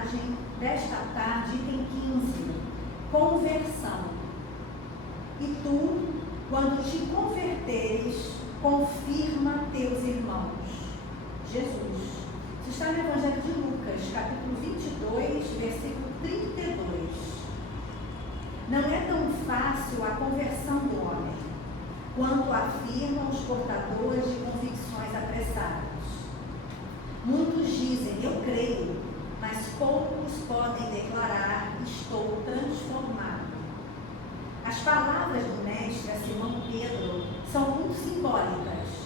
mensagem desta tarde, item 15, conversão. E tu, quando te converteres, confirma teus irmãos. Jesus. Isso está no Evangelho de Lucas, capítulo 22, versículo 32. Não é tão fácil a conversão do homem, quanto afirmam os portadores de convicções apressadas. Muitos dizem, eu creio, mas poucos podem declarar, estou transformado. As palavras do mestre a Simão Pedro são muito simbólicas.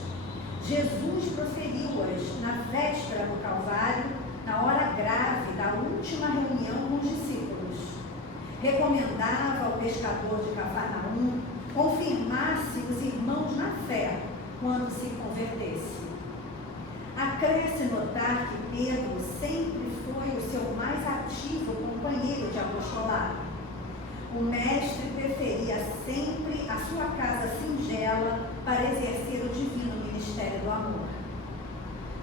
Jesus proferiu-as na véspera do Calvário, na hora grave da última reunião com os discípulos. Recomendava ao pescador de Cafarnaum confirmasse os irmãos na fé quando se convertesse. Acresce notar que Pedro sempre foi o seu mais ativo companheiro de apostolado. O mestre preferia sempre a sua casa singela para exercer o divino ministério do amor.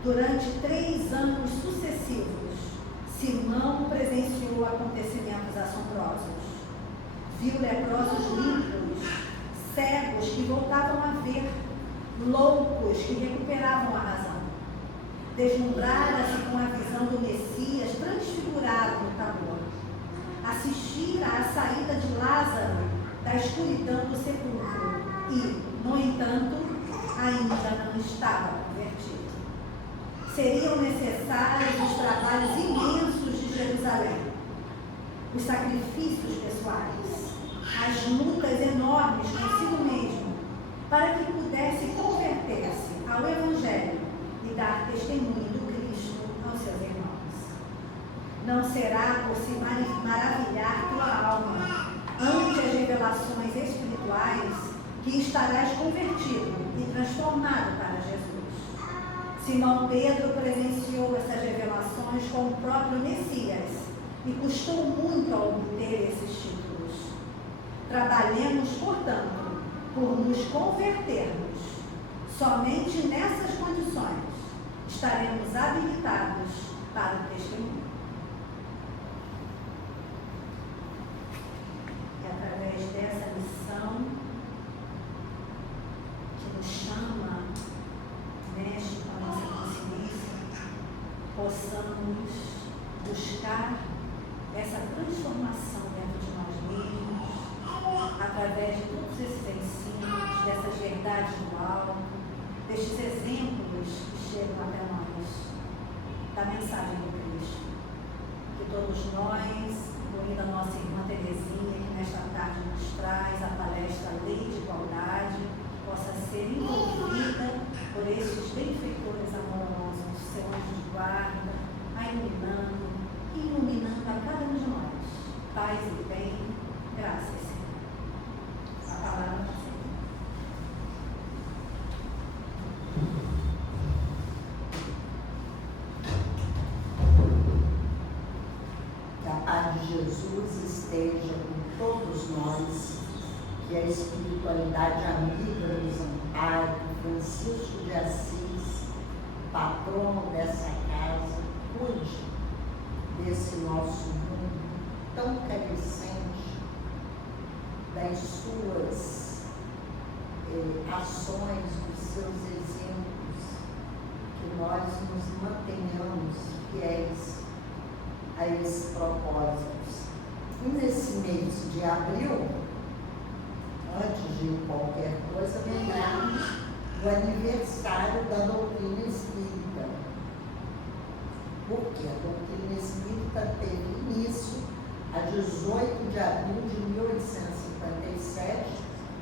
Durante 3 anos sucessivos, Simão presenciou acontecimentos assombrosos. Viu leprosos limpos, cegos que voltavam a ver, loucos que recuperavam a razão. Deslumbrara-se com a visão do Messias transfigurado no Tabor. Assistira à saída de Lázaro da escuridão do sepulcro e, no entanto, ainda não estava convertido. Seriam necessários os trabalhos imensos de Jerusalém, os sacrifícios pessoais, as lutas enormes consigo mesmo, para que pudesse converter-se ao Evangelho e dar testemunho do Cristo aos seus irmãos. Não será por se maravilhar tua alma ante as revelações espirituais que estarás convertido e transformado para Jesus. Simão Pedro presenciou essas revelações com o próprio Messias e custou muito a obter esses títulos. Trabalhemos, portanto, por nos convertermos. Somente nessas condições estaremos habilitados para o testemunho. E através dessa missão que nos chama, mexe com a nossa consciência, possamos buscar essa transformação dentro de nós mesmos, através de todos esses ensinos, dessas verdades do alto, destes exemplos que chegam até nós, da mensagem do Cristo. Que todos nós, incluindo a nossa irmã Terezinha, que nesta tarde nos traz a palestra Lei de Igualdade, possa ser envolvida por estes benfeitores amorosos, seu anjo de guarda, a iluminando a cada um de nós. Paz e bem, graças, Senhor. A palavra do Senhor. Que a paz de Jesus esteja com todos nós, que a espiritualidade amiga nos ampare, Francisco de Assis, patrono dessa casa, cuide desse nosso mundo tão carecente das suas ações, dos seus exemplos, que nós nos mantenhamos fiéis a esses propósitos. E nesse mês de abril, antes de qualquer coisa, lembrarmos do aniversário da doutrina espírita. Porque a doutrina espírita teve início a 18 de abril de 1857,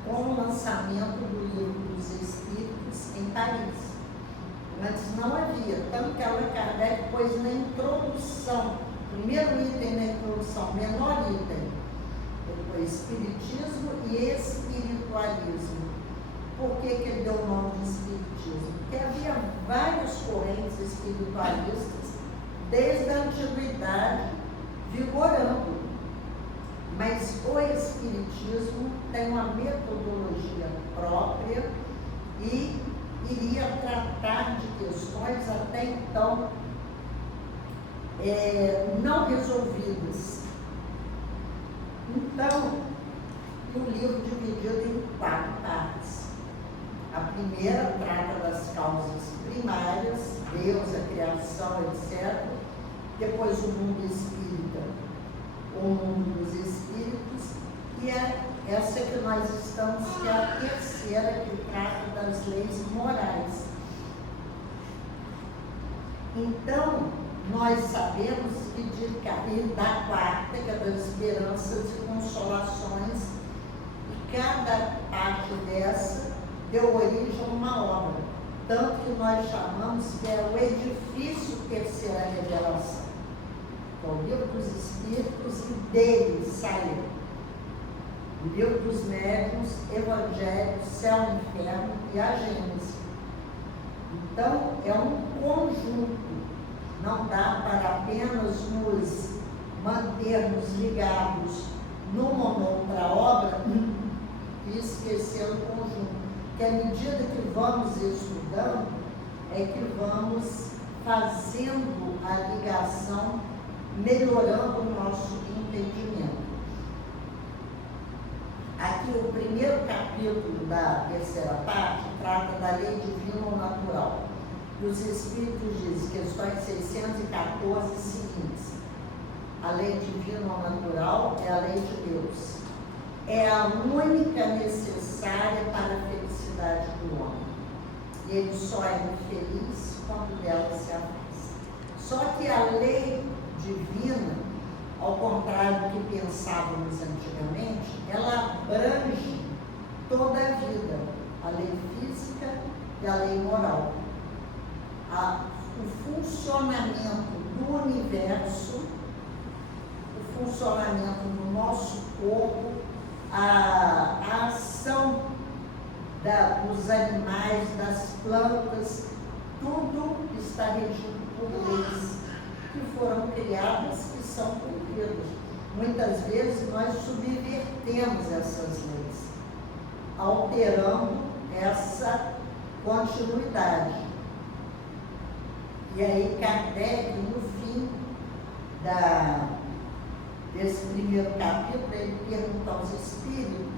com o lançamento do Livro dos Espíritos em Paris. Antes não havia, tanto que Allan Kardec pôs na introdução, primeiro item na introdução, menor item, depois Espiritismo e Espiritualismo. Por que ele deu o nome de Espiritismo? Porque havia várias correntes espiritualistas desde a antiguidade vigorando. Mas o Espiritismo tem uma metodologia própria e iria tratar de questões até então não resolvidas. Então, o livro dividido em 4 partes. A primeira trata das causas primárias, Deus, a criação, etc. Depois o mundo espírita, o mundo dos espíritos, e essa que nós estamos, que é a terceira, que trata das leis morais. Então, nós sabemos que da quarta, que é das esperanças e consolações, e cada parte dessa deu origem a uma obra, tanto que nós chamamos que é o edifício Terceira Revelação, que é o livro dos Espíritos, e dele saiu o livro dos Médiuns, Evangelho, Céu e Inferno e a Gênese. Então, é um conjunto, não dá para apenas nos mantermos ligados numa outra obra e esquecer o conjunto. Que à medida que vamos estudando, é que vamos fazendo a ligação, melhorando o nosso entendimento. Aqui o primeiro capítulo da terceira parte trata da lei divina ou natural. E os Espíritos dizem, questões 614 seguintes: a lei divina ou natural é a lei de Deus. É a única necessária para a felicidade do homem. E ele só é infeliz quando dela se afasta. Só que a lei divina, ao contrário do que pensávamos antigamente, ela abrange toda a vida, a lei física e a lei moral. O funcionamento do universo, o funcionamento do nosso corpo, a ação dos animais, das plantas, tudo está regido por leis que foram criadas e são cumpridas. Muitas vezes nós subvertemos essas leis, alterando essa continuidade. E aí Kardec, no fim desse primeiro capítulo, ele pergunta aos espíritos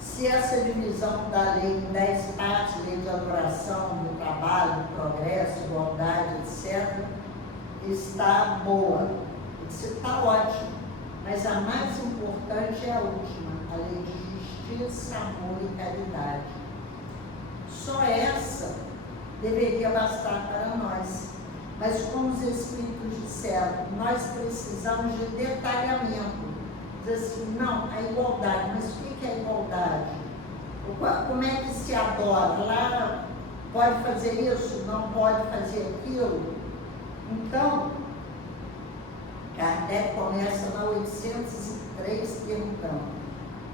se essa divisão da lei em 10 partes, lei de adoração, do trabalho, do progresso, igualdade, etc., está boa. Ele disse, está ótimo, mas a mais importante é a última, a lei de justiça, amor e caridade. Só essa deveria bastar para nós. Mas como os Espíritos disseram, nós precisamos de detalhamento. Diz assim, não, a igualdade, mas o que é a igualdade? Como é que se adora? Lá pode fazer isso, não pode fazer aquilo? Então, Kardec começa na 803 perguntando: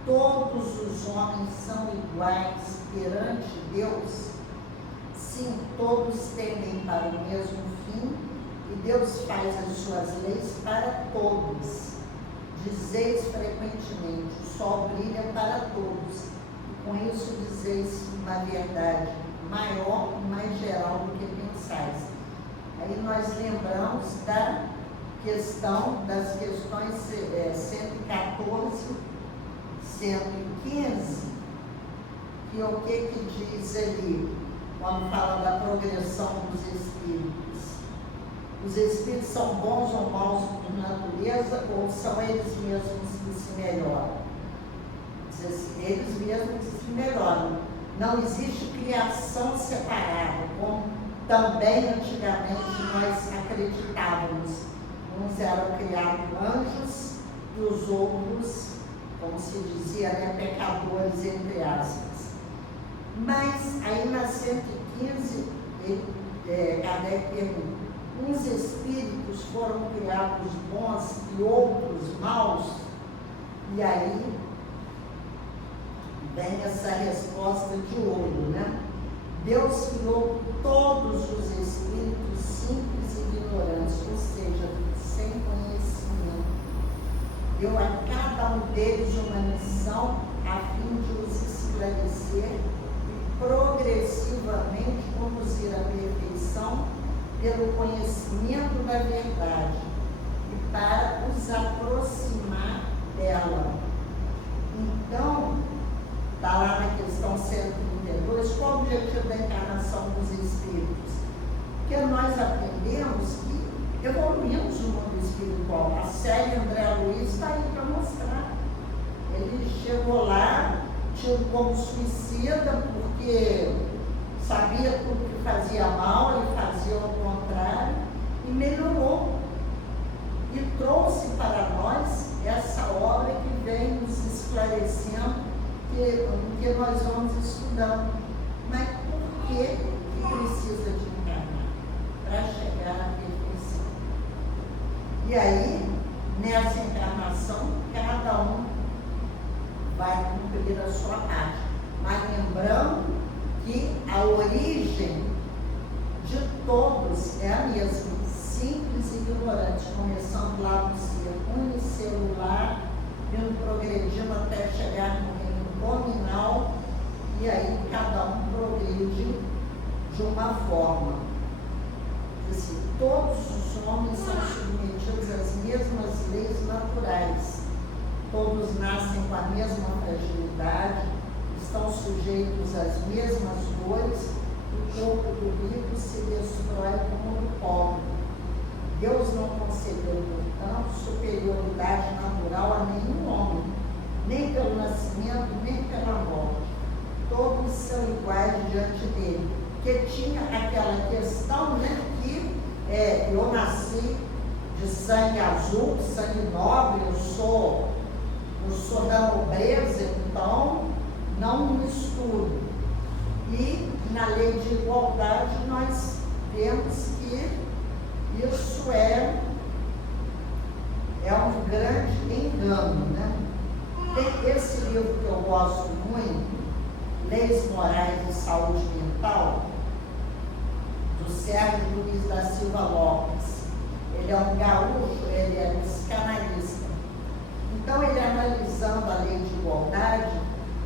todos os homens são iguais perante Deus? Sim, todos tendem para o mesmo fim e Deus faz as suas leis para todos. Dizeis frequentemente, o sol brilha para todos, e com isso dizeis uma verdade maior e mais geral do que pensais. Aí nós lembramos da questão, das questões 114, 115, que o que diz ali, quando fala da progressão dos espíritos? Os espíritos são bons ou maus por natureza, ou são eles mesmos que se melhoram? Diz assim, eles mesmos que se melhoram. Não existe criação separada, como também antigamente nós acreditávamos. Uns eram criados anjos e os outros, como se dizia, né, pecadores, entre aspas. Mas aí na 115, Kardec pergunta: uns espíritos foram criados bons e outros maus? E aí vem essa resposta de ouro, né? Deus criou todos os espíritos simples e ignorantes, ou seja, sem conhecimento. Deu a cada um deles uma missão a fim de os esclarecer e progressivamente conduzir à perfeição pelo conhecimento da verdade e para os aproximar dela. Então, está lá na questão 132, qual o objetivo da encarnação dos espíritos? Porque nós aprendemos que evoluímos no mundo espiritual. A série André Luiz está aí para mostrar. Ele chegou lá, tido como suicida, porque sabia tudo que fazia mal, ele fazia ao contrário, e melhorou. E trouxe para nós essa obra que vem nos esclarecendo que nós vamos estudando. Mas por que precisa de encarnar? Para chegar à perfeição. E aí, nessa encarnação, cada um vai cumprir a sua parte. Mas lembrando que a origem de todos é a mesma, simples e ignorante, começando lá no ser unicelular, indo progredindo até chegar no reino nominal, e aí cada um progride de uma forma. Assim, todos os homens são submetidos às mesmas leis naturais, todos nascem com a mesma fragilidade, estão sujeitos às mesmas dores, o corpo do rico se destrói como o do pobre. Deus não concedeu, portanto, superioridade natural a nenhum homem, nem pelo nascimento, nem pela morte. Todos são iguais diante dele. Porque tinha aquela questão, né, que eu nasci de sangue azul, sangue nobre, eu sou da nobreza, então não misturo. E na lei de igualdade nós vemos que isso é um grande engano, né? Tem esse livro que eu gosto muito, Leis Morais de Saúde Mental, do Sérgio Luiz da Silva Lopes. Ele é um gaúcho, ele é psicanalista. Então, ele analisando a lei de igualdade,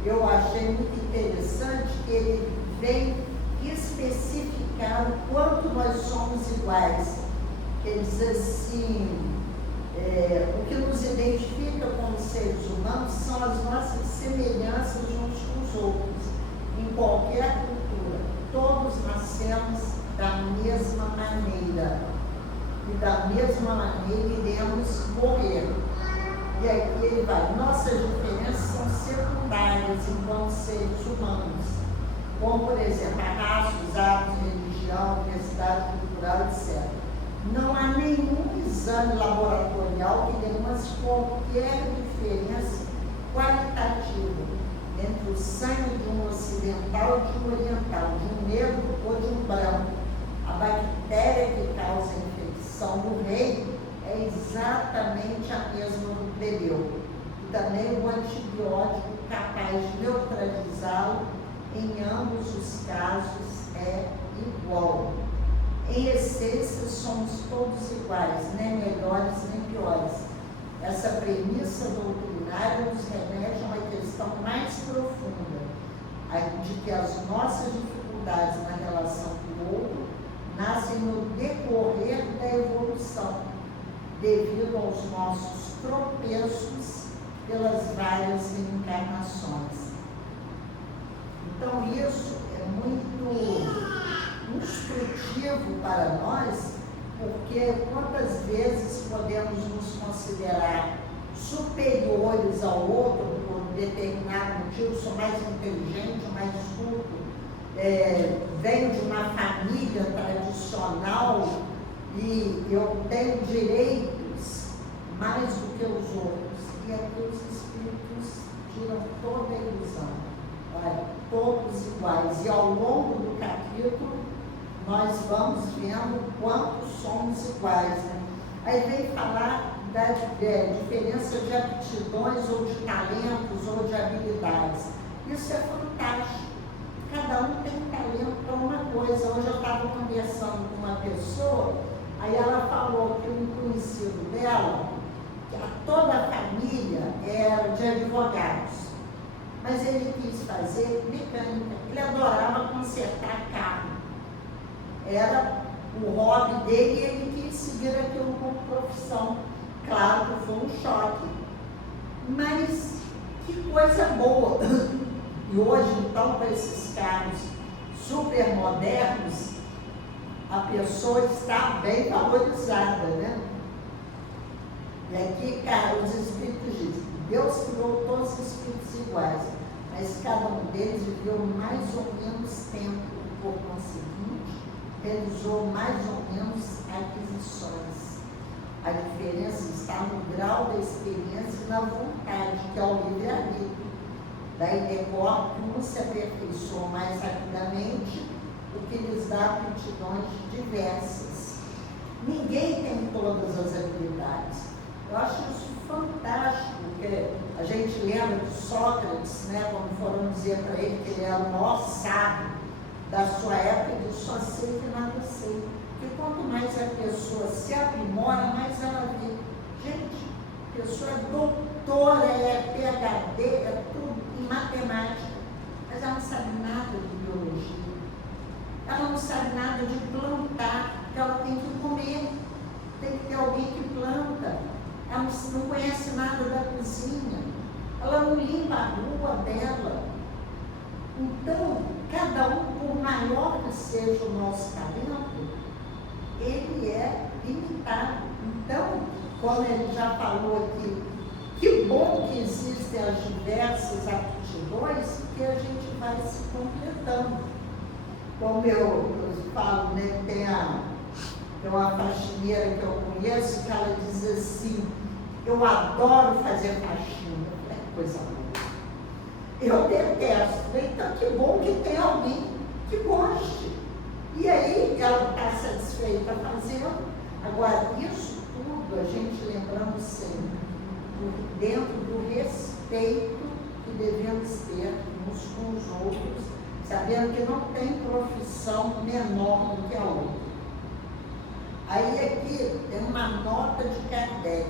eu achei muito interessante que ele vem especificar o quanto nós somos iguais. Ele diz assim, o que nos identifica como seres humanos são as nossas semelhanças uns com os outros, em qualquer cultura. Todos nascemos da mesma maneira, e da mesma maneira iremos morrer. E aqui ele vai, nossas diferenças são secundárias enquanto seres humanos, como, por exemplo, a raça, os hábitos, religião, diversidade cultural, etc. Não há nenhum exame laboratorial que demonstre qualquer diferença qualitativa entre o sangue de um ocidental e de um oriental, de um negro ou de um branco. A bactéria que causa a infecção do rei é exatamente a mesma do plebeu. E também o antibiótico capaz de neutralizá-lo, em ambos os casos, é igual. Em essência, somos todos iguais, nem melhores nem piores. Essa premissa doutrinária nos remete a uma questão mais profunda, a de que as nossas dificuldades na relação com o outro nascem no decorrer da evolução, devido aos nossos tropeços pelas várias reencarnações. Então, isso é muito instrutivo para nós, porque quantas vezes podemos nos considerar superiores ao outro por determinado motivo, sou mais inteligente, mais culto, venho de uma família tradicional e eu tenho direitos mais do que os outros. E aqui os espíritos tiram toda a ilusão. Olha, todos iguais. E ao longo do capítulo, nós vamos vendo quanto somos iguais. Né? Aí vem falar da diferença de aptidões ou de talentos ou de habilidades. Isso é fantástico. Cada um tem talento para uma coisa. Hoje eu estava conversando com uma pessoa, aí ela falou que um conhecido dela, que toda a família era de advogados, mas ele quis fazer mecânica. Ele adorava consertar carro. Era o hobby dele e ele quis seguir aquilo como profissão. Claro que foi um choque, mas que coisa boa. E hoje, então, com esses carros super modernos, a pessoa está bem valorizada, né? E aqui, cara, os espíritos dizem, Deus criou todos os espíritos iguais, mas cada um deles viveu mais ou menos tempo, por conseguinte, realizou mais ou menos aquisições. A diferença está no grau da experiência e na vontade, que é o livre-arbítrio. Daí decorre que um se aperfeiçoa mais rapidamente, o que lhes dá aptidões diversas. Ninguém tem todas as habilidades. Eu acho isso fantástico, porque a gente lembra de Sócrates, né, quando foram dizer para ele que ele era o maior sábio da sua época, ele disse, só sei que nada sei. Porque quanto mais a pessoa se aprimora, mais ela vê. Gente, a pessoa é doutora, é PhD, é tudo em matemática, mas ela não sabe nada de biologia. Ela não sabe nada de plantar, porque ela tem que comer, tem que ter alguém que planta. Ela não conhece nada da cozinha, ela não limpa a rua dela. Então, cada um, por maior que seja o nosso talento, ele é limitado. Então, como ele já falou aqui, que bom que existem as diversas aptidões, que a gente vai se completando. Como eu falo, né, tem uma faxineira que eu conheço que ela diz assim, eu adoro fazer faxina, é coisa boa. Eu detesto, então que bom que tem alguém que goste. E aí ela está satisfeita fazendo. Agora, isso tudo a gente lembrando sempre, dentro do respeito que devemos ter uns com os outros, sabendo que não tem profissão menor do que a outra. Aí aqui tem uma nota de Kardec.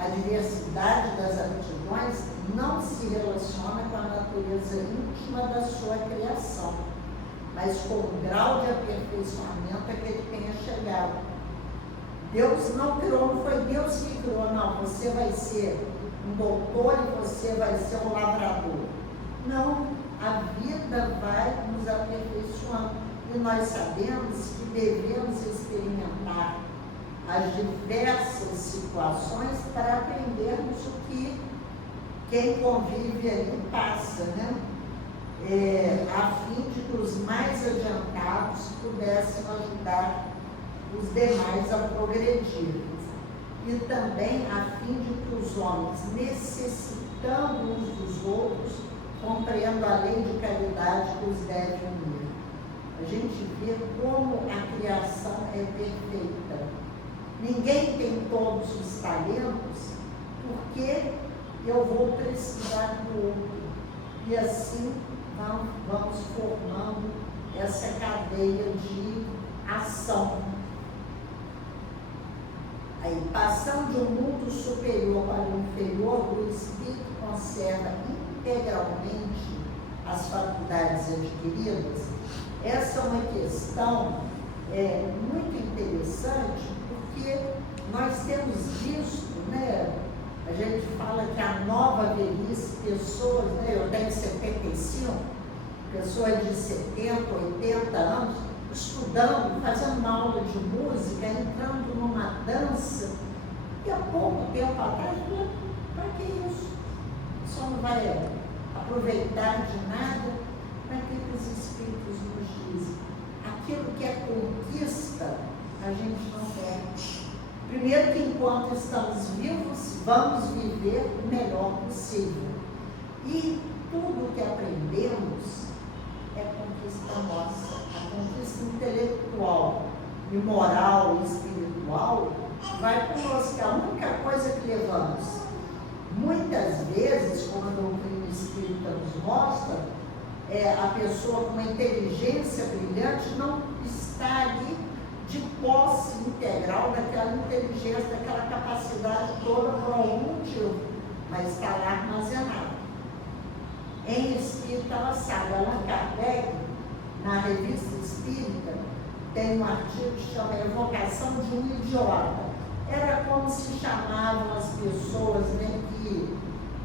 A diversidade das aptidões não se relaciona com a natureza íntima da sua criação, mas com o grau de aperfeiçoamento a que ele tenha chegado. Deus não criou, não foi Deus que criou, não, você vai ser um doutor e você vai ser um lavrador. Não, a vida vai nos aperfeiçoando e nós sabemos que devemos experimentar as diversas situações para aprendermos o que quem convive ali passa, né? A fim de que os mais adiantados pudessem ajudar os demais a progredir. E também a fim de que os homens, necessitando uns dos outros, compreendam a lei de caridade que os deve unir. A gente vê como a criação é perfeita. Ninguém tem todos os talentos, porque eu vou precisar do outro. E assim vamos formando essa cadeia de ação. Aí, passando de um mundo superior para o inferior, o espírito conserva integralmente as faculdades adquiridas. Essa é uma questão muito interessante, porque nós temos visto, né? A gente fala que a nova velhice, pessoas, né? Eu tenho 75, pessoas de 70, 80 anos, estudando, fazendo uma aula de música, entrando numa dança, e há pouco tempo atrás, para que isso? Só não vai aproveitar de nada. Para que os espíritos nos dizem? Aquilo que é conquista, a gente não perde. Primeiro que enquanto estamos vivos, vamos viver o melhor possível. E tudo que aprendemos é conquista nossa. A conquista intelectual e moral e espiritual vai conosco. A única coisa que levamos, muitas vezes, como a doutrina espírita nos mostra, a pessoa com uma inteligência brilhante não está ali de posse integral daquela inteligência, daquela capacidade toda por algum motivo, mas está lá armazenada. Em espírito ela sabe. Allan Kardec, na Revista Espírita, tem um artigo que chama Evocação de um Idiota. Era como se chamavam as pessoas, né, que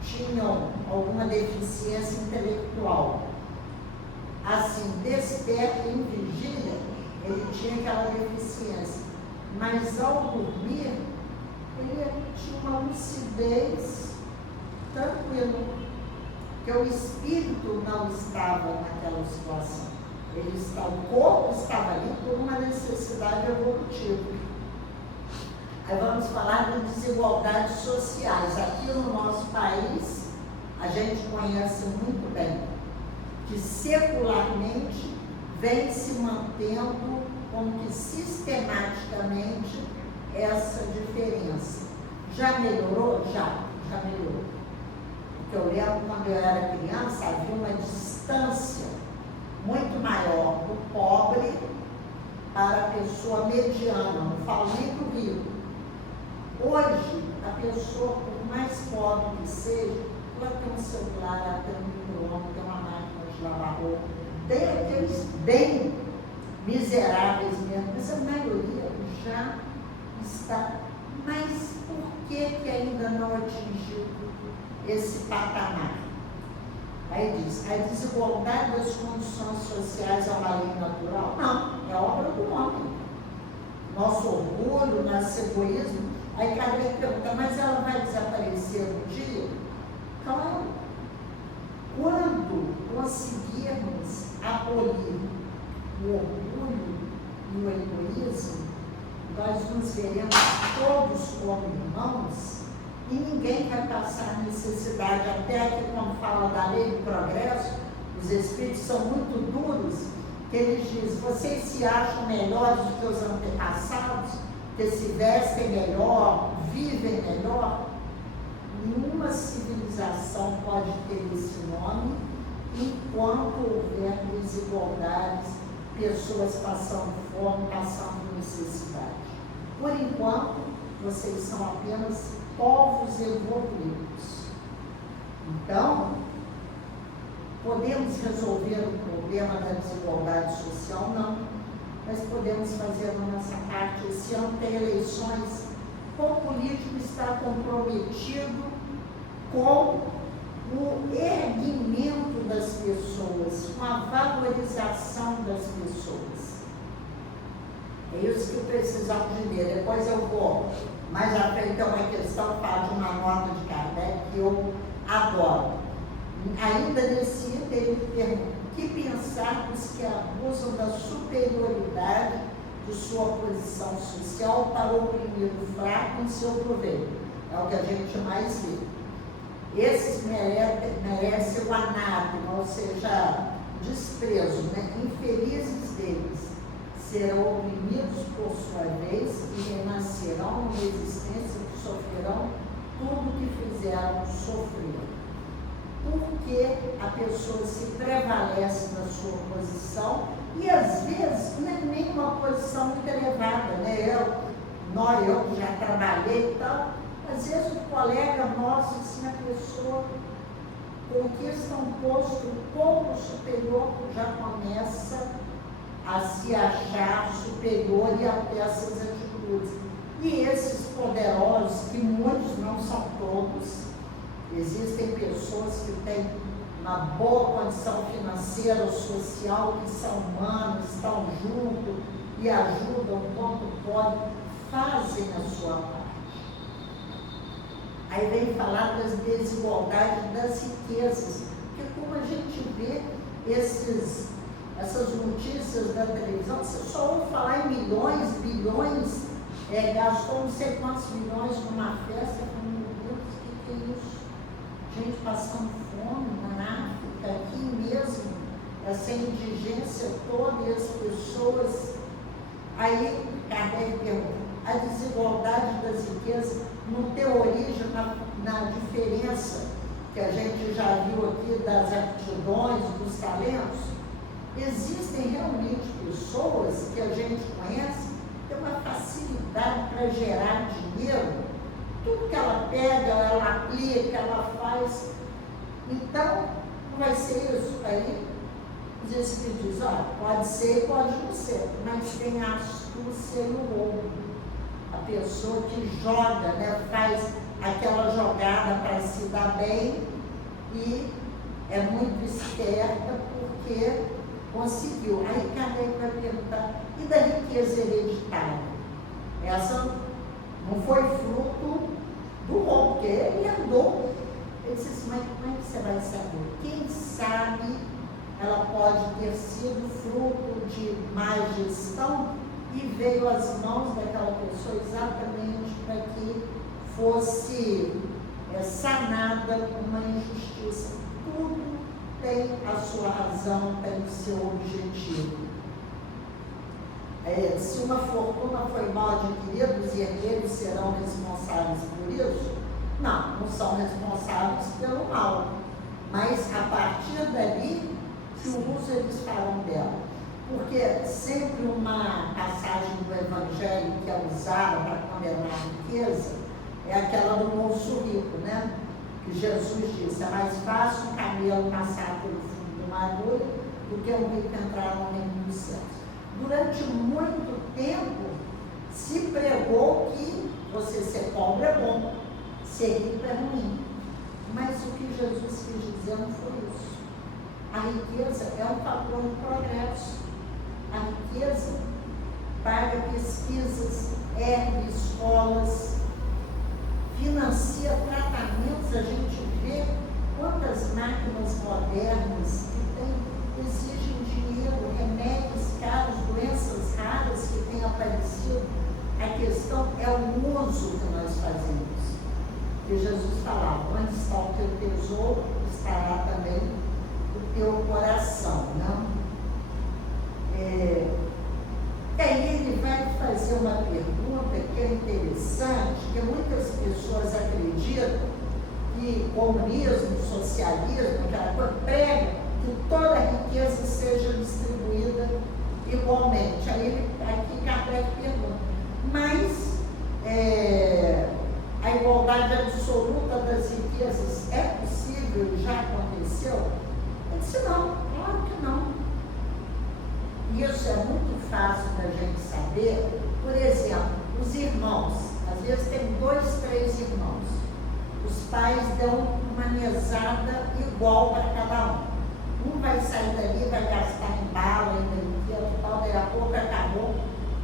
tinham alguma deficiência intelectual. Assim, desperto em vigília, ele tinha aquela deficiência, mas ao dormir, ele tinha uma lucidez tranquila, porque o espírito não estava naquela situação. O corpo estava ali por uma necessidade evolutiva. Aí vamos falar de desigualdades sociais. Aqui no nosso país, a gente conhece muito bem que secularmente vem se mantendo como que sistematicamente essa diferença. Já melhorou? Já melhorou. Porque eu lembro quando eu era criança, havia uma distância muito maior do pobre para a pessoa mediana, não falo nem do rico. Hoje, a pessoa, por mais pobre que seja, ela tem um celular, ela tem um micro-ondas, tem uma máquina de lavar roupa, tem aqueles bem miseráveis mesmo, mas a maioria já está. Mas por que ainda não atingiu esse patamar? Aí diz, a desigualdade das condições sociais é uma lei natural? Não, é obra do homem. Nosso orgulho, nosso egoísmo. Aí Kardec pergunta, mas ela vai desaparecer um dia? Claro. Quando conseguirmos abolir o orgulho e o egoísmo, nós nos veremos todos como irmãos e ninguém vai passar necessidade. Até aqui, quando fala da lei do progresso, os espíritos são muito duros, que eles dizem, vocês se acham melhores do que os antepassados, que se vestem melhor, vivem melhor? Nenhuma civilização pode ter esse nome enquanto houver desigualdades, pessoas passando fome, passando necessidade. Por enquanto, vocês são apenas povos evoluídos. Então, podemos resolver o problema da desigualdade social? Não. Mas podemos fazer a nossa parte. Esse ano tem eleições, o político está comprometido com o erguimento das pessoas, com a valorização das pessoas. É isso que precisamos de ver. Depois eu vou, mais à frente, é uma questão, fala de uma nota de Kardec que eu adoro. Ainda nesse item, ele pergunta, que pensar dos que abusam da superioridade de sua posição social para oprimir o fraco em seu proveito? É o que a gente mais vê. Esses merecem o anátema, ou seja, desprezo, né? Infelizes deles serão oprimidos por sua vez e renascerão numa existência que sofrerão tudo o que fizeram sofrer. Porque a pessoa se prevalece da sua posição e às vezes não é nem uma posição muito elevada, né? Eu que já trabalhei e tal, às vezes o colega nosso, assim, a pessoa conquista um posto um pouco superior, já começa a se achar superior e a ter essas atitudes. E esses poderosos, que muitos não são todos, existem pessoas que têm uma boa condição financeira ou social, que são humanos, estão juntos e ajudam quanto podem, fazem a sua parte. Aí vem falar das desigualdades das riquezas, porque como a gente vê essas notícias da televisão, você só ouve falar em milhões, bilhões, gastou não sei quantos milhões numa festa, meu Deus, o que é isso? Gente passando fome na África, aqui mesmo, essa indigência toda e as pessoas. Aí Kardec pergunta, a desigualdade das riquezas não tem origem na diferença que a gente já viu aqui das aptidões, dos talentos? Existem realmente pessoas que a gente conhece que têm uma facilidade para gerar dinheiro. Tudo que ela pega, ela aplica, ela faz. Então, não vai ser isso aí? Os Espíritos dizem, olha, pode ser e pode não ser, mas tem a astúcia e o roubo. A pessoa que joga, né, faz aquela jogada para se dar bem e é muito esperta porque conseguiu. Aí Kardec vai perguntar, e da riqueza hereditária? Essa não foi fruto do roubo, porque ele herdou. Ele disse assim, mas como é que você vai saber? Quem sabe ela pode ter sido fruto de má gestão e veio às mãos daquela pessoa exatamente para que fosse sanada uma injustiça. Tudo tem a sua razão, tem o seu objetivo. Se uma fortuna foi mal adquirida, os herdeiros serão responsáveis por isso? Não, não são responsáveis pelo mal. Mas a partir dali, que uso eles farão dela. Porque sempre uma passagem do Evangelho que é usada para condenar a riqueza é aquela do moço rico, né? Que Jesus disse, é mais fácil um camelo passar pelo fundo de uma agulha do que um rico entrar no reino dos céus. Durante muito tempo se pregou que você ser pobre é bom, ser rico é ruim. Mas o que Jesus quis dizer não foi isso. A riqueza é um fator de progresso. A riqueza paga pesquisas, ergue escolas, financia tratamentos. A gente vê quantas máquinas modernas que exigem dinheiro, remédios caros, doenças raras que têm aparecido. A questão é o uso que nós fazemos. Porque Jesus falava, onde está o teu tesouro, estará também o teu coração, não? E aí ele vai fazer uma pergunta que é interessante, que muitas pessoas acreditam que comunismo, socialismo, aquela coisa, pregam que toda a riqueza seja distribuída igualmente. Aí aqui Kardec pergunta, mas a igualdade absoluta das riquezas é possível e já aconteceu? Ele disse, não, claro que não. Isso é muito fácil da gente saber. Por exemplo, os irmãos. Às vezes tem 2, 3 irmãos. Os pais dão uma mesada igual para cada um. Um vai sair dali, vai gastar em bala, em brinquedo e tal, daí a pouco acabou,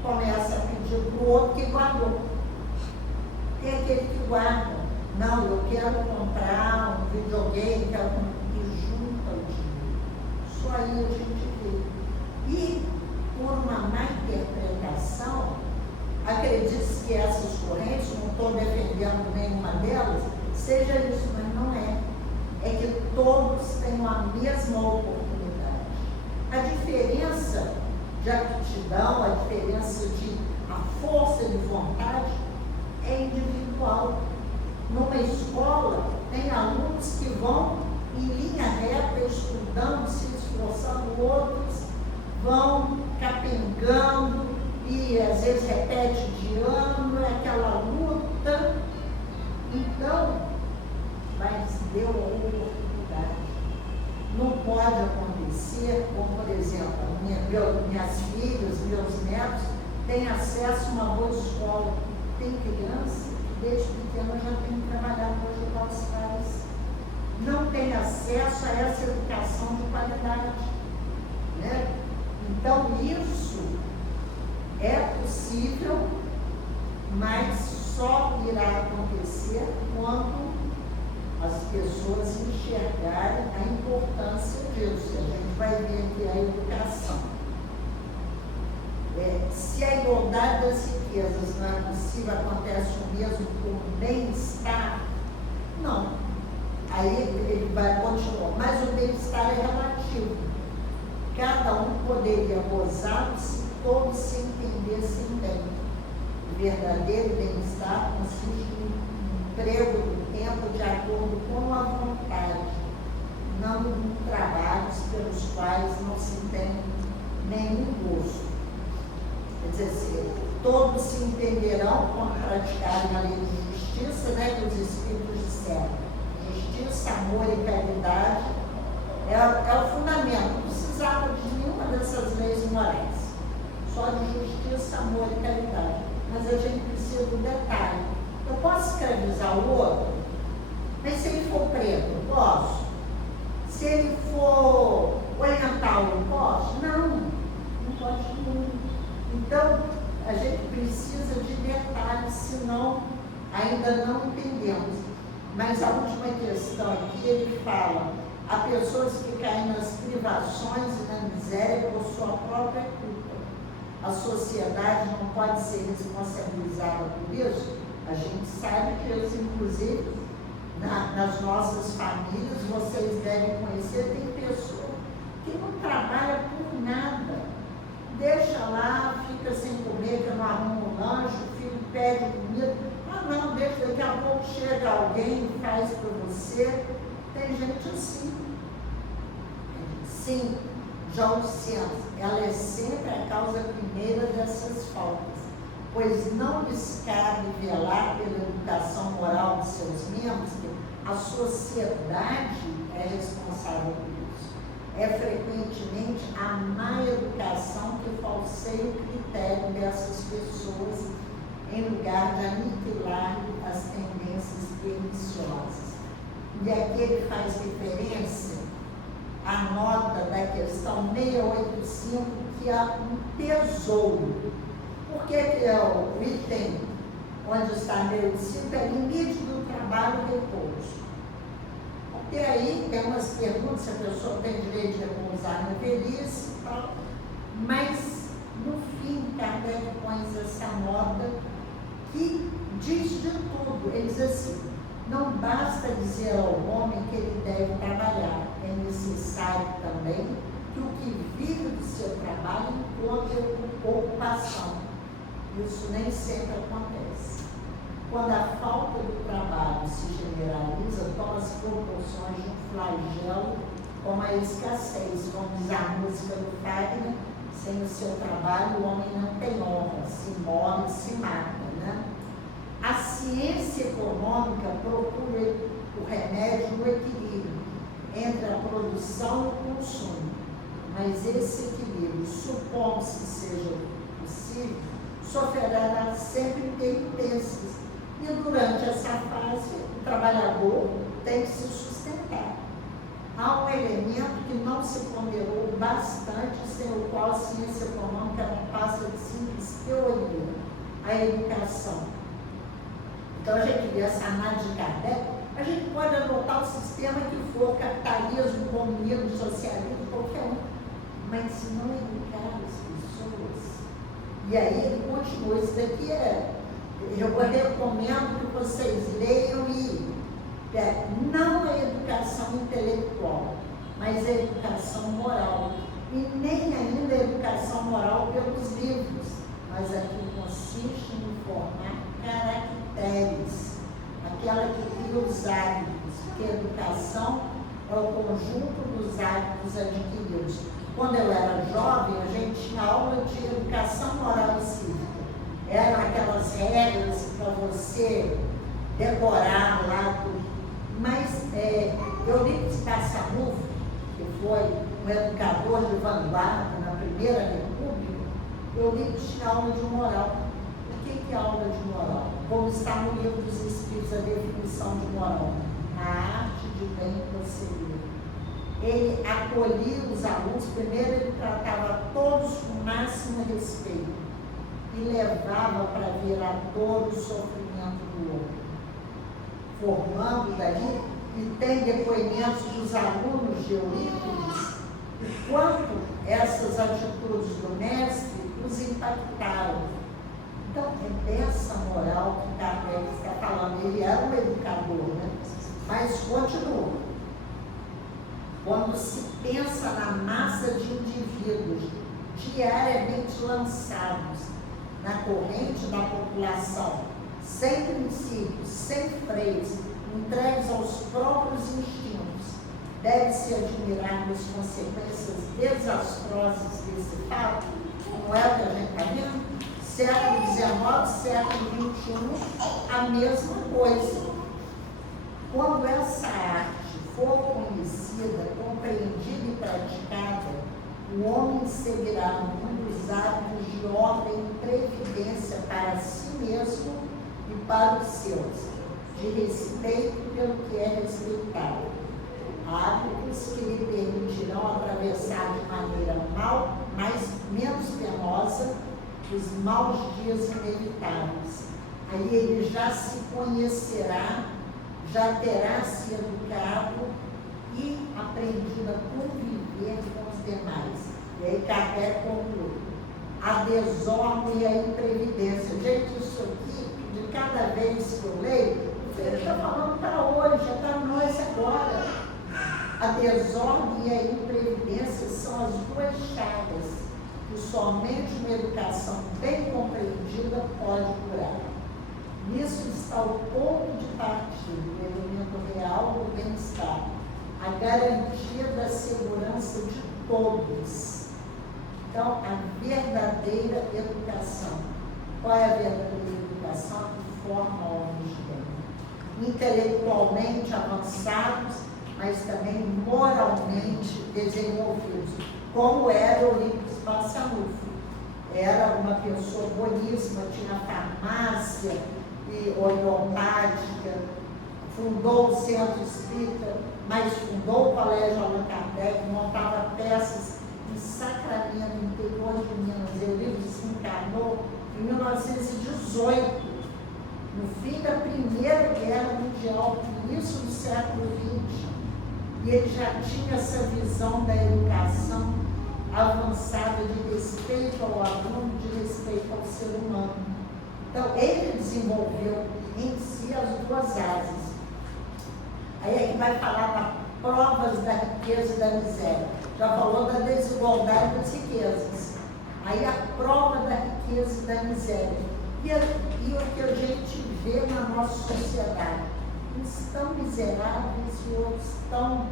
começa a pedir para o outro que guardou. Tem aquele que guarda. Não, eu quero comprar um videogame, e junta o dinheiro. Só aí a gente vê. E, por uma má interpretação, acredite que essas correntes, não estou defendendo nenhuma delas, seja isso, mas não é. É que todos tenham a mesma oportunidade. A diferença de aptidão, a diferença de a força de vontade é individual. Numa escola, tem alunos que vão em linha reta, estudando, se esforçando, outros vão capengando e às vezes repete de ano, é aquela luta. Então, mas deu a oportunidade. Não pode acontecer, como por exemplo, minhas filhas, meus netos têm acesso a uma boa escola. Tem criança que desde pequena já tem que trabalhar para ajudar os pais. Não tem acesso a essa educação de qualidade, né? Então, isso é possível, mas só irá acontecer quando as pessoas enxergarem a importância disso. A gente vai ver aqui a educação. Se a igualdade das riquezas não é possível, acontece o mesmo com o bem-estar? Não. Aí ele vai continuar. Mas o bem-estar é relativo. Cada um poderia gozar se todos se entendessem bem. O verdadeiro bem-estar consiste no emprego do tempo de acordo com a vontade, não em trabalhos pelos quais não se tem nenhum gosto. Quer dizer assim, todos se entenderão quando praticarem a lei de justiça, né, que os Espíritos disseram. Justiça, amor e caridade é o fundamento. Não precisava de nenhuma dessas leis morais. Só de justiça, amor e caridade. Mas a gente precisa do detalhe. Eu posso escravizar o outro? Mas se ele for preto, eu posso? Se ele for oriental, eu posso? Não, não pode não. Então, a gente precisa de detalhes, senão ainda não entendemos. Mas a última questão aqui, ele fala: há pessoas que caem nas privações e na miséria por sua própria culpa. A sociedade não pode ser responsabilizada por isso. A gente sabe que eles, inclusive, nas nossas famílias, vocês devem conhecer, tem pessoa que não trabalha por nada. Deixa lá, fica sem comer, que não arruma um lanche, o filho pede comida. Ah, não, deixa, daqui a pouco chega alguém e faz para você. Tem gente assim. Sim, já o ciência, ela é sempre a causa primeira dessas faltas, pois não lhes cabe velar pela educação moral de seus membros, que a sociedade é responsável por isso. É frequentemente a má educação que falseia o critério dessas pessoas, em lugar de aniquilar as tendências perniciosas. E aqui ele faz referência à nota da questão 685, que é um tesouro. Por que é o item onde está 685? É limite do trabalho e repouso. Porque aí tem umas perguntas se a pessoa tem direito de repousar na velhice e tal, mas no fim Kardec põe essa nota que diz de tudo. Ele diz assim: não basta dizer ao homem que ele deve trabalhar, é necessário também que o que vive do seu trabalho encontre ocupação. Isso nem sempre acontece. Quando a falta do trabalho se generaliza, toma as proporções de um flagelo, como a escassez, como diz a música do Fagner: sem o seu trabalho o homem não tem honra, se morre, se mata, né? A ciência econômica procura o remédio no equilíbrio entre a produção e o consumo, mas esse equilíbrio, supondo-se que seja possível, sofrerá sempre intermitências, e durante essa fase o trabalhador tem que se sustentar. Há um elemento que não se ponderou bastante, sem o qual a ciência econômica não passa de simples teoria: a educação. Então, a gente vê essa análise de Kardec, a gente pode adotar o sistema que for, capitalismo, comunismo, socialismo, qualquer um, mas se não educar as pessoas. E aí ele continua: isso daqui eu recomendo que vocês leiam e não a educação intelectual, mas a educação moral. E nem ainda a educação moral pelos livros, mas aqui consiste em formar caracteres, aquela que cria os hábitos, porque a educação é o conjunto dos hábitos adquiridos. Quando eu era jovem, a gente tinha aula de educação moral e cívica. Eram aquelas regras para você decorar lá tudo. Mas Eurípides Passanufo, que foi um educador de vanguarda na Primeira República, Eurípides tinha aula de moral. O que é aula de moral? Como está no Livro dos Espíritos a definição de moral: a arte de bem proceder. Ele acolhia os alunos, primeiro ele tratava todos com o máximo respeito e levava para ver a dor e o sofrimento do outro. Formando daí, e tem depoimentos dos alunos de Eurípides, o quanto essas atitudes do mestre os impactaram. Então, é dessa moral que Kardec está falando. Ele era um educador, né? Mas continua. Quando se pensa na massa de indivíduos diariamente lançados na corrente da população, sem princípios, sem freios, entregues aos próprios instintos, deve-se admirar as consequências desastrosas desse fato. Não é o que a gente está vendo? Século XIX, século XXI, a mesma coisa. Quando essa arte for conhecida, compreendida e praticada, o homem seguirá no mundo os hábitos de ordem e previdência para si mesmo e para os seus, de respeito pelo que é respeitado. Hábitos que lhe permitirão atravessar de maneira menos penosa os maus dias inevitáveis. Aí ele já se conhecerá, já terá se educado e aprendido a conviver com os demais. E aí Kardec conclui: a desordem e a imprevidência. Gente, isso aqui, de cada vez que eu leio, ele está falando para hoje, é para nós agora. A desordem e a imprevidência são as duas chagas que somente uma educação bem compreendida pode curar. Nisso está o ponto de partida do elemento real do bem-estar, a garantia da segurança de todos. Então, a verdadeira educação. Qual é a verdadeira educação? Que forma homens de bem. Intelectualmente avançados, mas também moralmente desenvolvidos, como era Eurípides Barçanufo. Era uma pessoa boníssima, tinha farmácia e homeopática, fundou o Centro Espírita, mas fundou o Colégio Allan Kardec, montava peças em Sacramento, interior de Minas. Eurípides se encarnou em 1918, no fim da Primeira Guerra Mundial, no início do século XX. E ele já tinha essa visão da educação avançada de respeito ao aluno, de respeito ao ser humano. Então, ele desenvolveu em si as duas asas. Aí é que vai falar das provas da riqueza e da miséria. Já falou da desigualdade das riquezas. Aí a prova da riqueza e da miséria. E o que a gente vê na nossa sociedade. Uns tão miseráveis e outros tão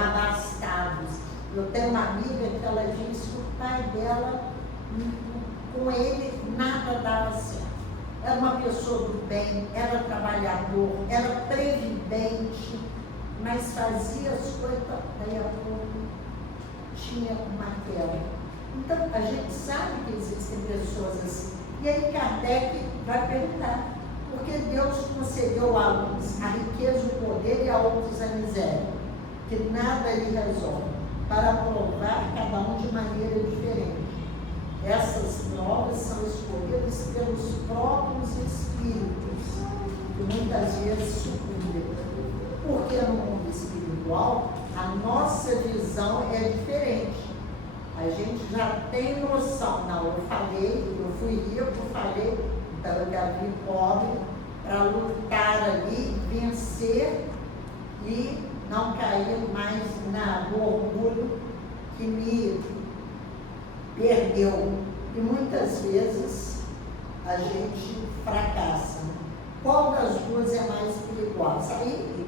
abastados. Eu tenho uma amiga que ela disse que o pai dela, com ele, nada dava certo. Era uma pessoa do bem, era trabalhador, era previdente, mas fazia as coisas, daí a pouco tinha uma queda. Então, a gente sabe que existem pessoas assim. E aí Kardec vai perguntar: porque Deus concedeu a uns a riqueza, o poder e a outros a miséria, que nada lhe resolve, para provar cada um de maneira diferente. Essas provas são escolhidas pelos próprios espíritos, que muitas vezes sucumbem. Porque no mundo espiritual, a nossa visão é diferente. A gente já tem noção. Não, eu falei, eu fui rico, falei, então eu quero vir pobre para lutar ali, vencer e não cair mais no orgulho que me perdeu. E muitas vezes a gente fracassa. Qual das duas é mais perigosa? Aí,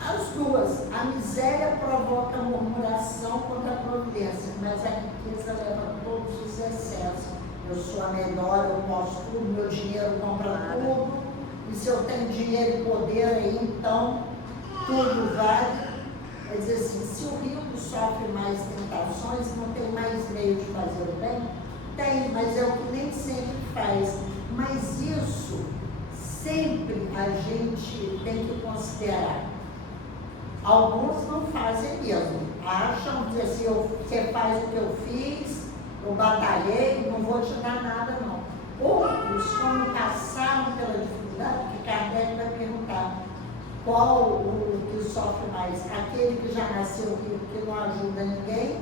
as duas. A miséria provoca murmuração contra a providência, mas a riqueza leva todos os excessos. Eu sou a melhor, eu posso tudo, meu dinheiro compra tudo, e se eu tenho dinheiro e poder aí, então tudo vale. Quer dizer assim, se o rico sofre mais tentações, não tem mais meio de fazer o bem? Tem, mas é o que nem sempre faz. Mas isso sempre a gente tem que considerar. Alguns não fazem mesmo. Acham, dizem assim, você faz o que eu fiz, eu batalhei, não vou te dar nada não. Outros, quando passaram pela dificuldade, que Kardec vai perguntar, qual o que sofre mais? Aquele que já nasceu rico, que não ajuda ninguém,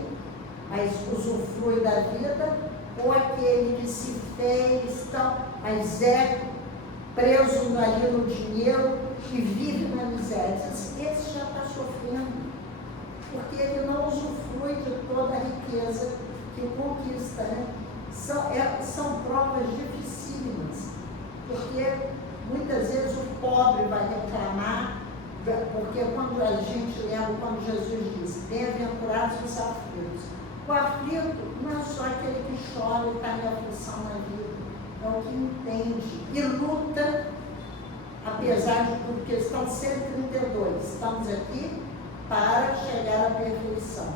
mas usufrui da vida, ou aquele que se fez, mas é preso ali no dinheiro e vive na miséria? Esse já está sofrendo, porque ele não usufrui de toda a riqueza que conquista, né? São provas dificílimas, porque muitas vezes o pobre vai reclamar, porque quando a gente lembra, quando Jesus diz, bem-aventurados os aflitos. O aflito não é só aquele que chora e está em aflição na vida, é o que entende e luta apesar de tudo, questão 132, estamos aqui para chegar à perfeição.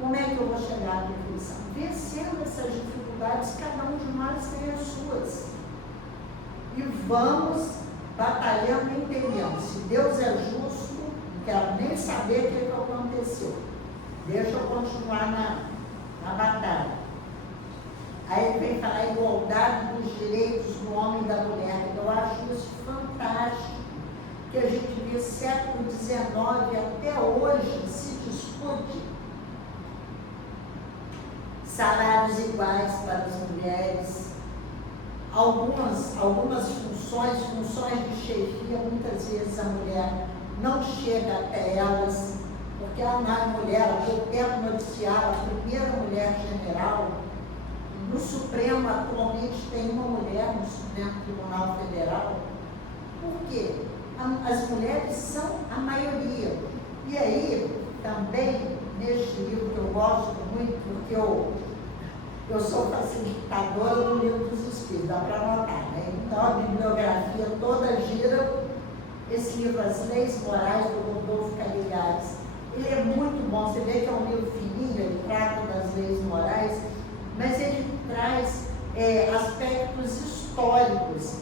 Como é que eu vou chegar à perfeição? Vencendo essas dificuldades, cada um de nós tem as suas. E vamos batalhando e entendendo. Se Deus é justo, não quero nem saber o que aconteceu. Deixa eu continuar na batalha. Aí ele vem falar a igualdade dos direitos do homem e da mulher. Eu acho isso fantástico, que a gente vê século XIX até hoje se discute salários iguais para as mulheres, algumas funções de chefia, muitas vezes a mulher não chega até elas, porque a mulher, há pouco tempo noticiaram a primeira mulher general. No Supremo, atualmente, tem uma mulher no Supremo Tribunal Federal. Por quê? As mulheres são a maioria. E aí, também, neste livro que eu gosto muito, porque eu sou facilitadora do Livro dos Espíritos, dá para anotar, né? Então, a bibliografia toda gira. Esse livro, As Leis Morais, do Rodolfo Caligares, ele é muito bom. Você vê que é um livro fininho, ele trata das leis morais, mas ele traz aspectos históricos.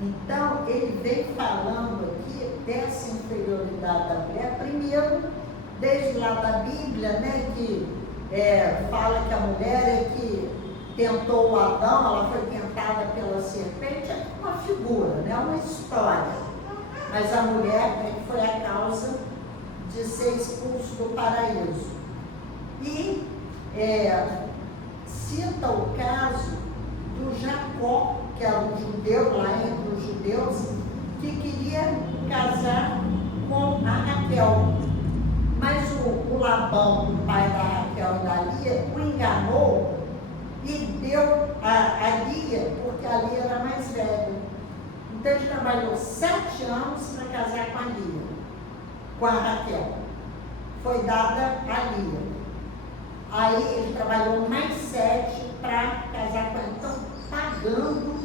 Então, ele vem falando aqui dessa inferioridade da mulher, primeiro, desde lá da Bíblia, né, que fala que a mulher é que tentou o Adão, ela foi tentada pela serpente, é uma figura, né, uma história. Mas a mulher que foi a causa de ser expulso do paraíso. E cita o caso do Jacó, que era um judeu, lá entre os judeus, que queria casar com a Raquel. Mas o Labão, o pai da Raquel e da Lia, o enganou e deu a Lia, porque a Lia era mais velha. Então ele trabalhou 7 anos para casar com a Lia, com a Raquel. Foi dada a Lia. Aí ele trabalhou mais 7 para casar com ela. Então, pagando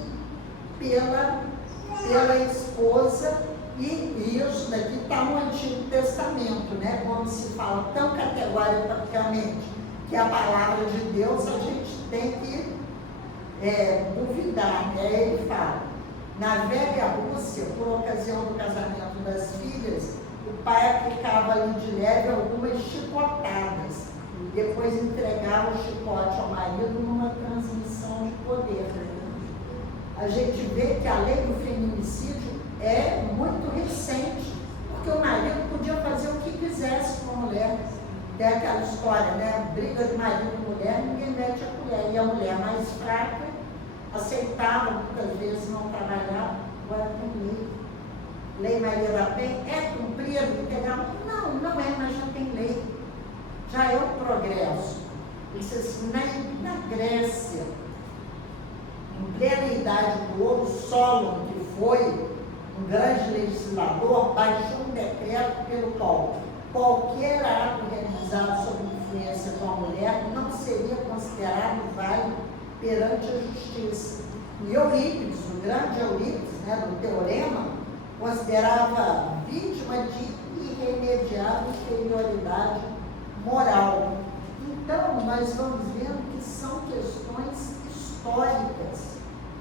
pela esposa, e isso daqui está no Antigo Testamento, né? Quando se fala tão categoricamente que a palavra de Deus, a gente tem que duvidar, né? Ele fala, na velha Rússia, por ocasião do casamento das filhas, o pai aplicava ali de leve algumas chicotadas, e depois entregava o chicote ao marido numa transmissão de poder. A gente vê que a lei do feminicídio é muito recente, porque o marido podia fazer o que quisesse com a mulher. Tem aquela história, né? Briga de marido e mulher, ninguém mete a colher. E a mulher mais fraca aceitava, muitas vezes não trabalhava. Agora tem lei. Lei Maria da Penha é cumprida integral? Não, não é, mas já tem lei. Já é um progresso. Isso assim, na Grécia, em plena idade do ouro, Solon, que foi um grande legislador, baixou um decreto pelo qual qualquer ato realizado sob influência de uma mulher não seria considerado válido perante a justiça. E Eurípides, o grande Eurípides, né, do Teorema, considerava vítima de irremediável inferioridade moral. Então, nós vamos vendo que são questões históricas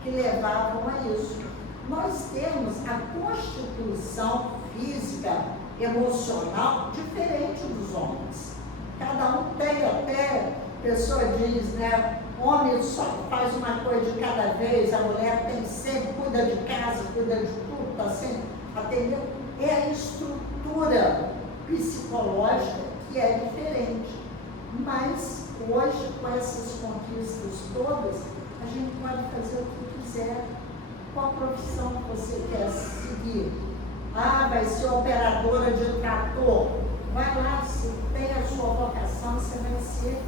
que levavam a isso. Nós temos a constituição física, emocional, diferente dos homens. Cada um tem, até a pessoa diz, né, homem só faz uma coisa de cada vez, a mulher tem sempre, cuida de casa, cuida de tudo, está sempre atendendo. É a estrutura psicológica que é diferente. Mas hoje, com essas conquistas todas, a gente pode fazer o que quiser. Qual profissão que você quer seguir? Ah, vai ser operadora de trator. Vai lá, se tem a sua vocação, você vai ser.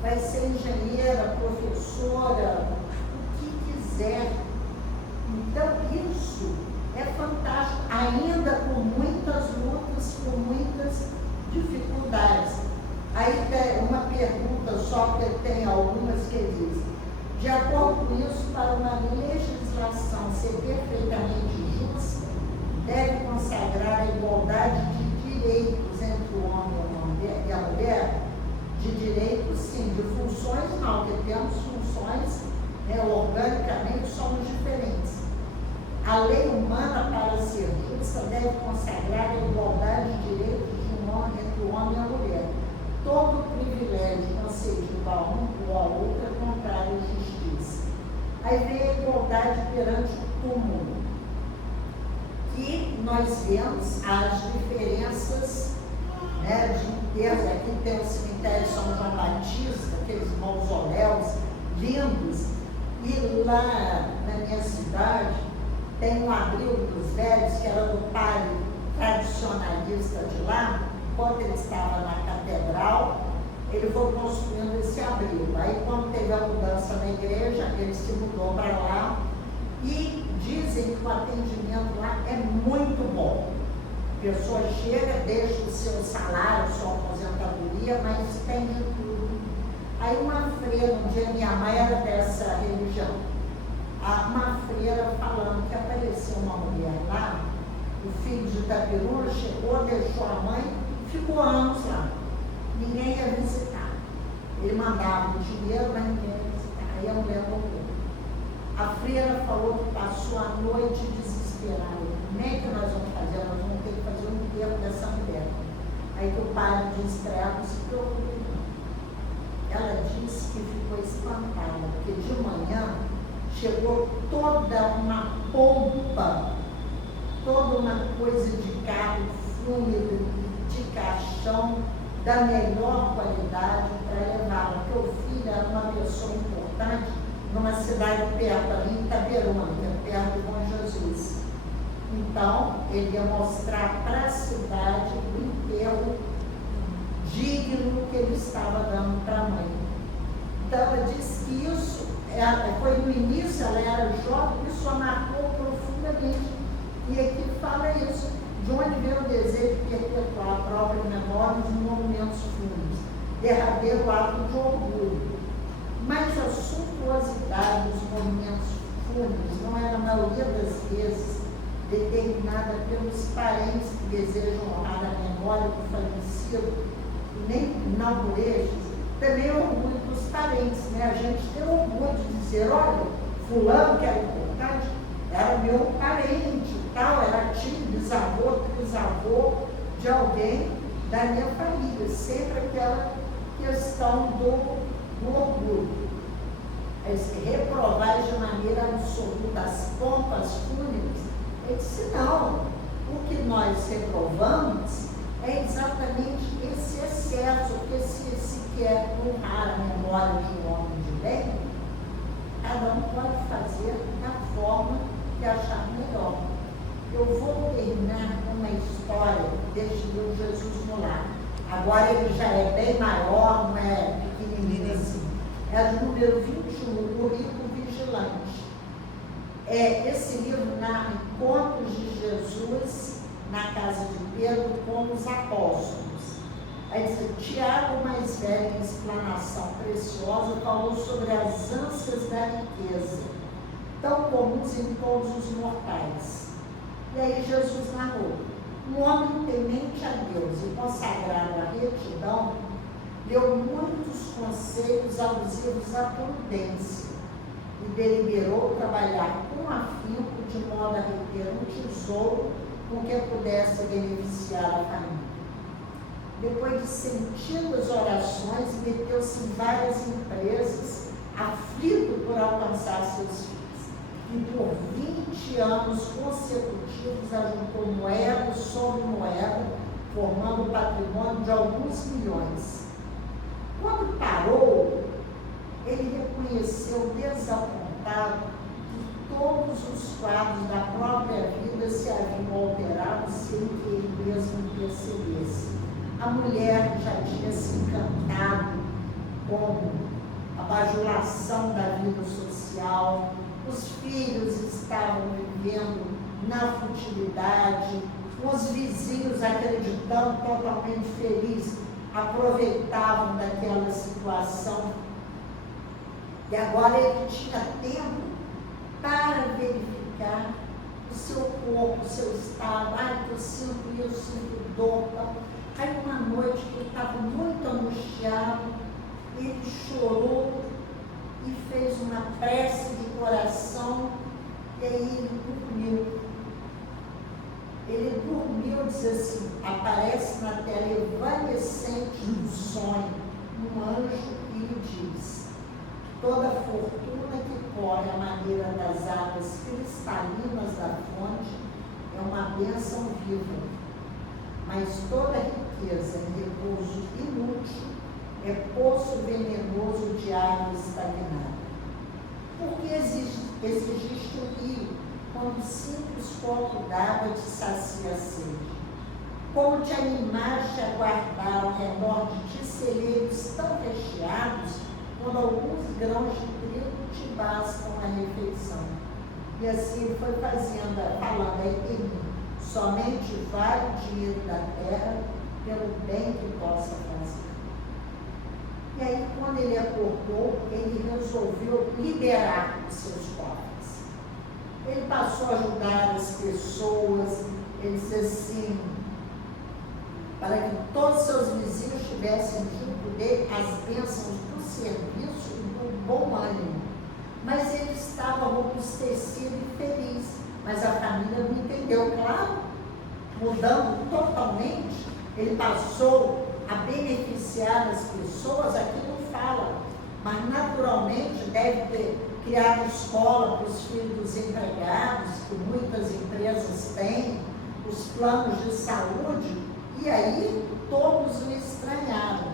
Vai ser engenheira, professora, o que quiser. Então, isso é fantástico, ainda com muitas lutas, com muitas dificuldades. Aí tem uma pergunta só, que tem algumas que dizem, de acordo com isso, para uma legislação legislação ser perfeitamente justa, deve consagrar a igualdade de direitos entre o homem e a mulher, de direitos sim, de funções não, porque temos funções, organicamente somos diferentes. A lei humana, para ser justa, deve consagrar a igualdade de direitos entre o homem e a mulher. Todo privilégio concedido a um ou a outra é contrário à justiça. Aí vem a igualdade perante o túmulo, que nós vemos as diferenças, de termos. Aqui tem o cemitério de São João Batista, aqueles mausoléus lindos, e lá na minha cidade tem um abrigo dos velhos, que era do padre tradicionalista de lá. Quando ele estava na catedral, ele foi construindo esse abrigo. Aí, quando teve a mudança na igreja, ele se mudou para lá, e dizem que o atendimento lá é muito bom. A pessoa chega, deixa o seu salário, sua aposentadoria, mas tem de tudo. Aí uma freira, um dia minha mãe era dessa religião, uma freira falando que apareceu uma mulher lá, o filho de Itapiruna chegou, deixou a mãe, ficou anos lá. Ninguém ia visitar. Ele mandava o dinheiro, mas ninguém ia visitar. Aí a mulher voltou. A freira falou que passou a noite desesperada. Como é que nós vamos fazer? Nós vamos ter que fazer um enterro dessa mulher. Aí que o padre disse para ela: não se preocupe não. Ela disse que ficou espantada, porque de manhã chegou toda uma pompa, toda uma coisa de carro fúnebre, de caixão, da melhor qualidade para levá-la, porque o filho era uma pessoa importante numa cidade perto, ali em Itaperuna, perto de Bom Jesus. Então, ele ia mostrar para a cidade o enterro digno que ele estava dando para a mãe. Então, ela disse que isso foi no início, ela era jovem, isso a marcou profundamente. E aqui fala isso, de onde vem o desejo de perpetuar a própria memória nos monumentos fúnebres, derradeiro ato de orgulho. Mas a suntuosidade dos monumentos fúnebres não é, na maioria das vezes, determinada pelos parentes que desejam honrar a memória do falecido, e nem não por estes, também é orgulho dos parentes, né? A gente tem orgulho de dizer: olha, fulano, que era importante, era meu parente, tal, era tio, bisavô, trisavô de alguém da minha família. Sempre aquela questão do orgulho. Reprovar de maneira absoluta as pompas fúnebres, ele disse: não, o que nós reprovamos é exatamente esse excesso, porque se quer honrar a memória de um homem de bem, cada um pode fazer da forma que achar melhor. Eu vou terminar com uma história deste livro Jesus no Lar. Agora ele já é bem maior, não é pequenininho assim. É do número 21, O Rico Vigilante. Esse livro narra encontros de Jesus na casa de Pedro com os apóstolos. Aí diz: Tiago, mais velho, em explanação preciosa, falou sobre as ânsias da riqueza, tão comuns em todos os mortais. E aí Jesus narrou: um homem temente a Deus e consagrado à retidão, deu muitos conselhos alusivos à prudência e deliberou trabalhar com afinco de modo a reter um tesouro com que pudesse beneficiar a família. Depois de sentidas orações, meteu-se em várias empresas, aflito por alcançar seus fins. E por 20 anos consecutivos ajuntou moeda sobre moeda, formando um patrimônio de alguns milhões. Quando parou, ele reconheceu desapontado que todos os quadros da própria vida se haviam alterado sem que ele mesmo percebesse. A mulher já tinha se encantado com a bajulação da vida social, os filhos estavam vivendo na futilidade, os vizinhos, acreditando totalmente felizes, aproveitavam daquela situação. E agora ele tinha tempo para verificar o seu corpo, o seu estado. Ai, eu sinto isso, sinto dor. Aí uma noite que ele estava muito angustiado, ele chorou e fez uma prece de coração, e aí ele dormiu. Ele dormiu, diz assim, aparece na tela evanescente do sonho, um anjo e lhe diz: toda fortuna que corre à maneira das águas cristalinas da fonte é uma bênção viva, mas toda riqueza em repouso inútil é poço venenoso de água estagnada. Por que exigiste o rio, quando o simples copo d'água te sacia a sede? Como te animaste a guardar ao redor de ti celeiros tão recheados, quando alguns grãos de trigo te bastam a refeição? E assim ele foi falando aí em mim: somente vale o dinheiro da terra pelo bem que possa fazer. E aí, quando ele acordou, ele resolveu liberar os seus cofres. Ele passou a ajudar as pessoas, ele disse assim, para que todos os seus vizinhos tivessem junto dele as bênçãos do serviço e do bom ânimo. Mas ele estava robustecido e feliz. Mas a família não entendeu, claro, mudando totalmente. Ele passou a beneficiar as pessoas, aqui não fala, mas naturalmente deve ter criado escola para os filhos dos empregados, que muitas empresas têm, os planos de saúde, e aí todos o estranharam.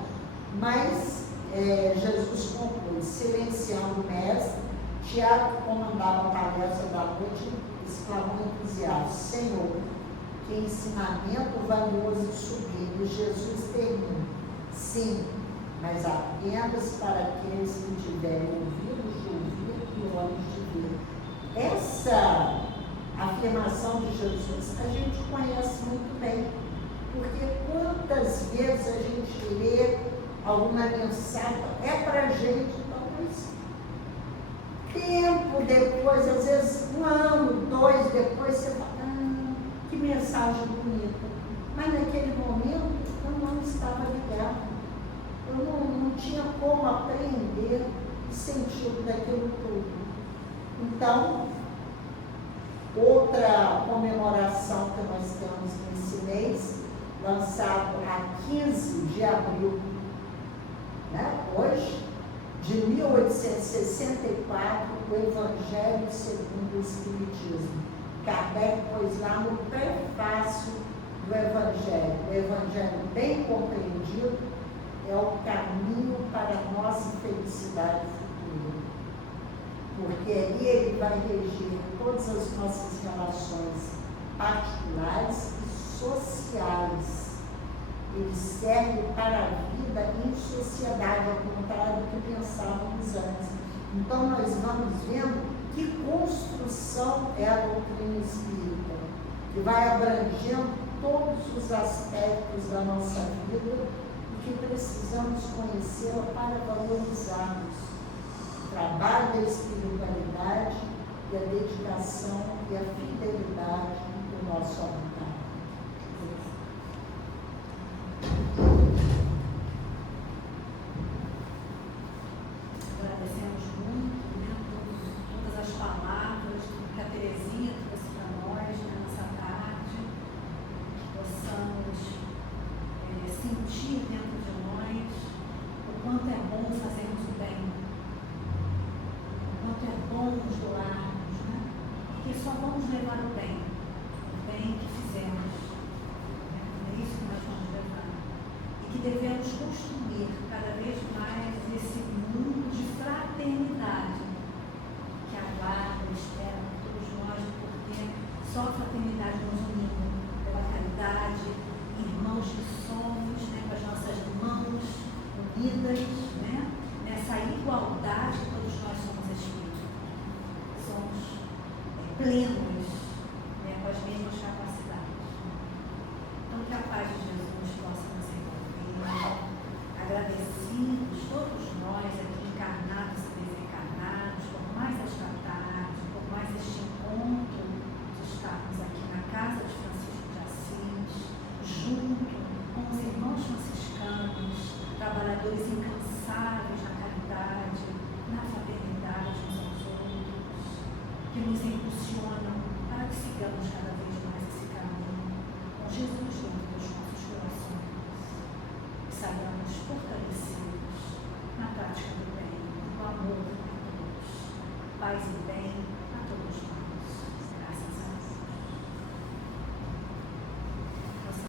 Mas Jesus conclui, silenciando o mestre. Tiago, que comandava a palestra da noite, exclamou entusiasmo: Senhor, que ensinamento valioso e sublime. E Jesus termina: sim, mas apenas para aqueles que tiverem ouvidos de ouvir e olhos de ver. Essa afirmação de Jesus a gente conhece muito bem, porque quantas vezes a gente lê alguma mensagem, é para a gente, talvez tempo depois, às vezes 1 ano, 2 depois, você fala, que mensagem bonita. Mas naquele momento eu não estava ligado. Eu não tinha como apreender o sentido daquilo tudo. Então, outra comemoração que nós temos nesse mês, lançado a 15 de abril, né? Hoje, de 1864, o Evangelho segundo o Espiritismo. Kardec pôs lá no prefácio do Evangelho. O Evangelho bem compreendido é o caminho para a nossa felicidade futura. Porque ali ele vai reger todas as nossas relações particulares e sociais. Ele serve para a vida em sociedade, ao contrário do que pensávamos antes. Então, nós vamos vendo que construção é a doutrina espírita, que vai abrangendo todos os aspectos da nossa vida e que precisamos conhecê-la para valorizarmos o trabalho da espiritualidade e a dedicação e a fidelidade do nosso amor. Agradecemos muito, né, todas as palavras que a Terezinha trouxe para nós nessa tarde, que possamos sentir dentro de nós o quanto é bom fazermos o bem, o quanto é bom nos doarmos, né? Porque só vamos levar o bem que fizemos, né? É isso que nós vamos levar. E que devemos construir cada vez mais esse mundo de fraternidade que aguarda e espera por todos nós, porque só a fraternidade nos une pela caridade, irmãos que somos, né, com as nossas mãos unidas, né, nessa igualdade, todos nós somos espíritos, somos plenos, né, com as mesmas capacidades. Então, que a paz de Jesus possa nos envolver, agradecidos todos nós aqui encarnados e desencarnados por mais esta tarde, por mais sejamos fortalecidos na prática do bem, do amor a todos. Paz e bem.